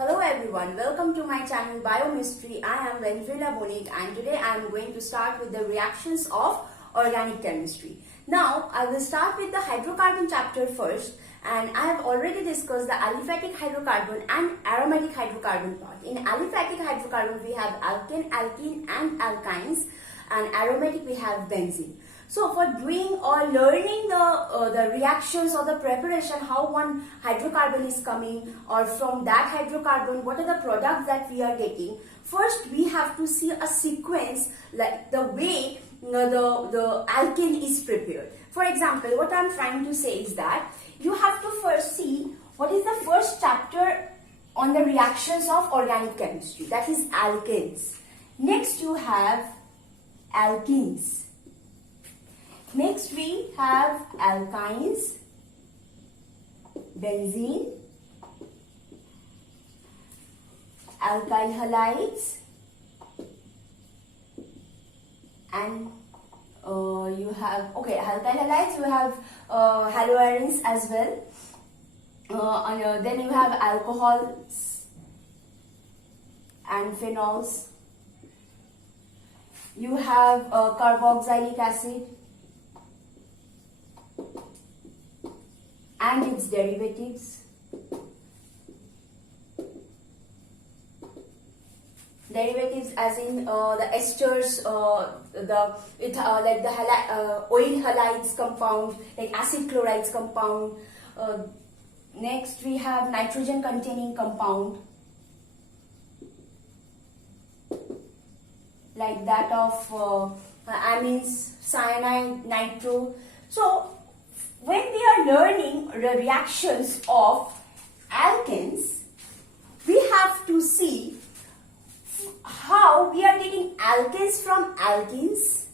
Hello everyone, welcome to my channel Biomystery. I am Renfrila Bonig and today I am going to start with the reactions of organic chemistry. Now I will start with the hydrocarbon chapter first, and I have already discussed the aliphatic hydrocarbon and aromatic hydrocarbon part. In aliphatic hydrocarbon we have alkane, alkene and alkynes, and aromatic we have benzene. So for doing or learning the reactions or the preparation, how one hydrocarbon is coming, or from that hydrocarbon what are the products that we are getting, first we have to see a sequence, like the way the alkene is prepared. For example, what I am trying to say is that you have to first see what is the first chapter on the reactions of organic chemistry, that is alkanes. Next you have alkenes. Next we have alkynes, benzene, alkyl halides, and you have, alkyl halides, you have haloarenes as well. Then you have alcohols and phenols. You have carboxylic acid and its derivatives. Derivatives as in the esters, like the oil halides compound, like acid chlorides compound. Next we have nitrogen containing compound, like that of amines, cyanide, nitro. So when we are learning the reactions of alkenes, we have to see how we are getting alkenes from alkenes,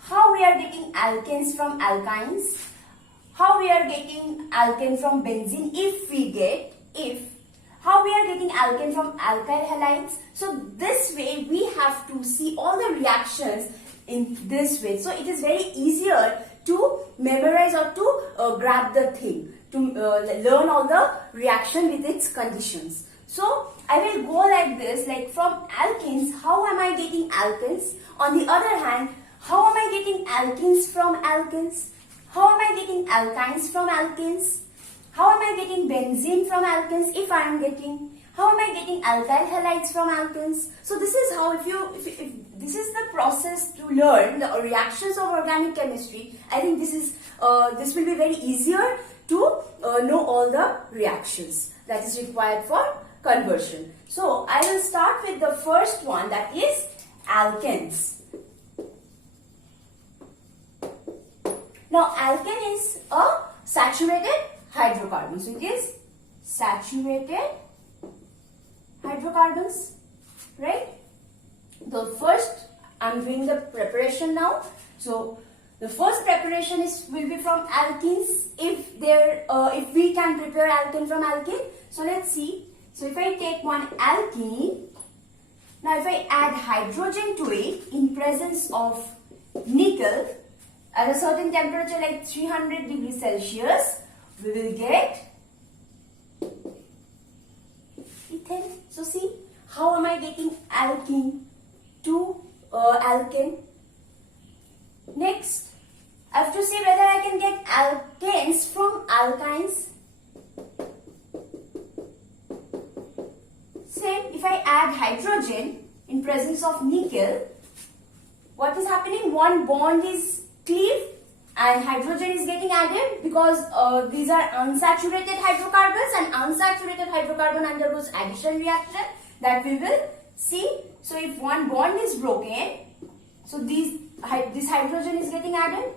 how we are getting alkenes from alkynes, how we are getting alkane from benzene how we are getting alkane from alkyl halides. So this way we have to see all the reactions in this way. So it is very easier to memorize or to grab the thing, to learn all the reaction with its conditions. So I will go like this, like from alkenes, how am I getting alkenes? On the other hand, how am I getting alkenes from alkenes? How am I getting alkynes from alkenes? How am I getting benzene from alkenes if I am getting? How am I getting alkyl halides from alkenes? So this is how, if this is the process to learn the reactions of organic chemistry, I think this will be very easier to know all the reactions that is required for conversion. So I will start with the first one, that is alkenes. Now alkane is a saturated hydrocarbon. So it is saturated hydrocarbons, right? The first, I'm doing the preparation now. So the first preparation will be from alkenes, if we can prepare alkane from alkene. So let's see. So if I take one alkene, now if I add hydrogen to it in presence of nickel at a certain temperature like 300 degrees Celsius, we will get ethane. So see, how am I getting alkene to alkane? Next, I have to see whether I can get alkanes from alkynes. Same, if I add hydrogen in presence of nickel, what is happening? One bond is cleaved and hydrogen is getting added, because these are unsaturated hydrocarbons, and unsaturated hydrocarbon undergoes addition reaction that we will see. So if one bond is broken, so this hydrogen is getting added.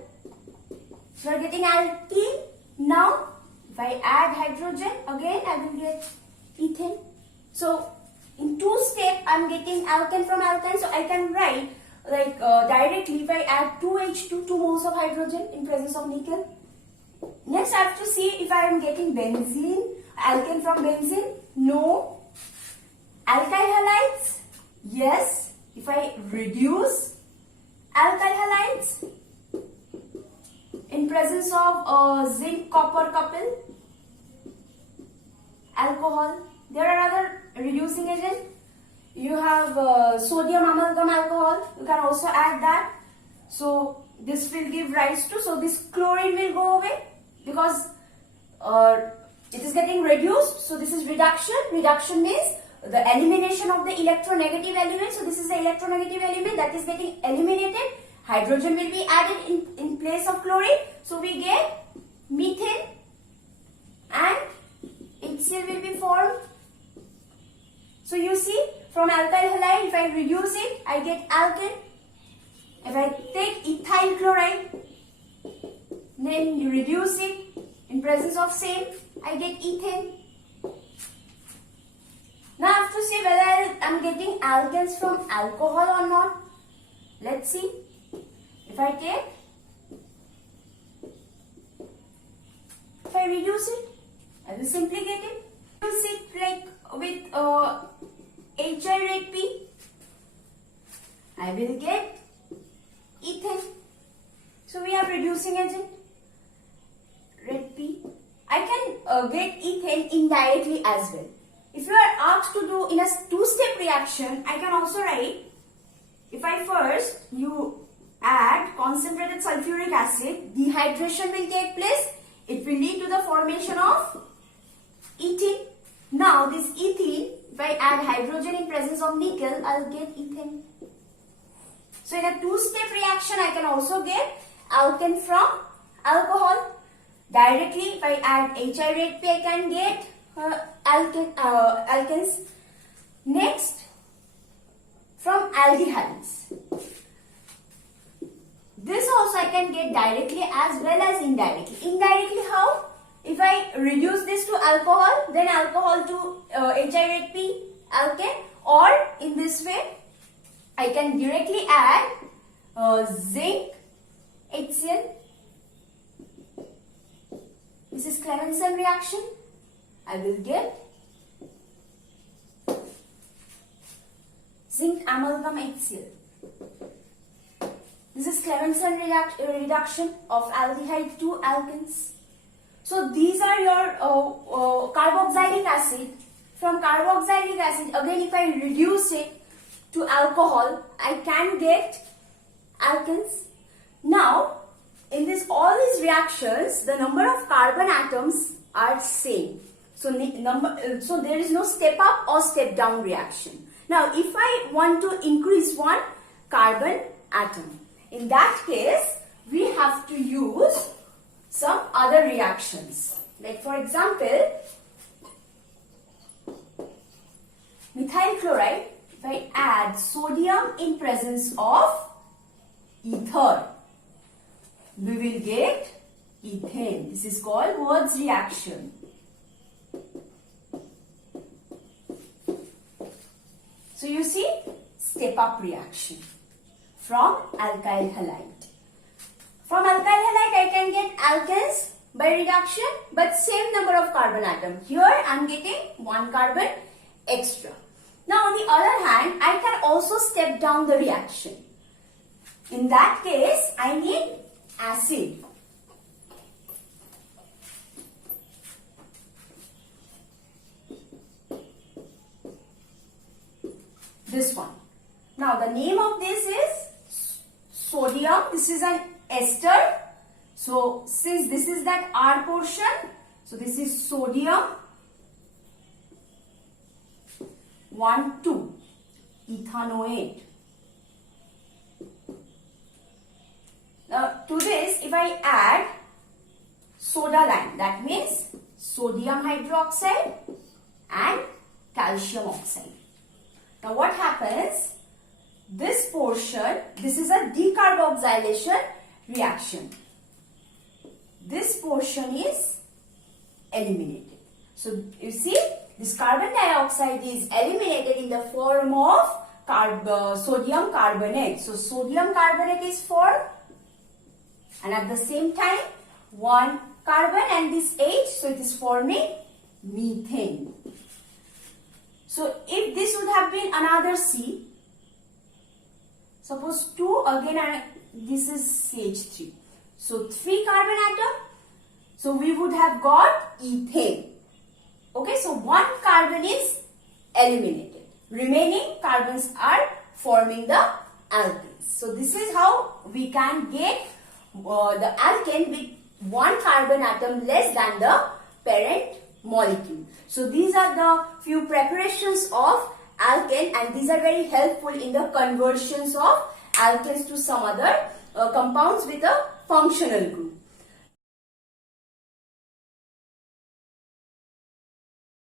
So we are getting alkene. Now if I add hydrogen again, I will get ethane. So in two steps I am getting alkane from alkyne. So I can write like directly, if I add 2H2, 2 moles of hydrogen in presence of nickel. Next I have to see if I am getting benzene, alkane from benzene. No. Alkyl halides? Yes. If I reduce alkyl halides in presence of zinc copper couple, alcohol, there are other reducing reducing agent. You have sodium amalgam alcohol. You can also add that. So this will give rise to, so this chlorine will go away because it is getting reduced. So this is reduction. Reduction means the elimination of the electronegative element. So this is the electronegative element that is getting eliminated. Hydrogen will be added in place of chlorine. So we get methane and HCl will be formed. So you see, from alkyl halide, if I reduce it, I get alkane. If I take ethyl chloride, then you reduce it in presence of same, I get ethane. Now I have to see whether I am getting alkanes from alcohol or not. Let's see. If I reduce it, I will simply get it. Reduce it like with HI-P, I will get ethane. So we have reducing agent, red P. I can get ethane indirectly as well. If you are asked to do in a two-step reaction, I can also write, if I first you add concentrated sulfuric acid, dehydration will take place. It will lead to the formation of ethene. Now this ethene, if I add hydrogen in presence of nickel, I'll get ethane. So in a two-step reaction, I can also get alkane from alcohol. Directly, if I add HI-P, I can get alkanes. Next, from aldehydes. This also I can get directly as well as indirectly. Indirectly how? If I reduce this to alcohol, then alcohol to HI-P, alkane, or in this way, I can directly add zinc, HCl. This is Clemmensen reaction. I will get zinc amalgam HCl. This is Clemmensen reduction of aldehyde to alkanes. So these are your carboxylic acid. From carboxylic acid, again if I reduce it to alcohol, I can get alkanes. Now, in all these reactions, the number of carbon atoms are same. So there is no step up or step down reaction. Now, if I want to increase one carbon atom, in that case, we have to use some other reactions. Like for example, methyl chloride, if I add sodium in presence of ether, we will get ethane. This is called Wurtz's reaction. So you see, step up reaction from alkyl halide. From alkyl halide, I can get alkanes by reduction, but same number of carbon atom. Here, I am getting one carbon extra. Now, on the other hand, I can also step down the reaction. In that case, I need acid. This one. Now, the name of this is sodium. This is an ester. So, since this is that R portion, so this is sodium 1,2 ethanoate. Now, to this, if I add soda lime, that means sodium hydroxide and calcium oxide. Now, what happens? This portion, this is a decarboxylation reaction. This portion is eliminated. So, you see, this carbon dioxide is eliminated in the form of sodium carbonate. So, sodium carbonate is formed, and at the same time, one carbon and this H, so it is forming methane. So, if this would have been another C, suppose 2 again, this is CH3. So, 3 carbon atom. So, we would have got ethane. Okay, so 1 carbon is eliminated. Remaining carbons are forming the alkanes. So this is how we can get the alkane with one carbon atom less than the parent molecule. So these are the few preparations of alkane, and these are very helpful in the conversions of alkanes to some other compounds with a functional group.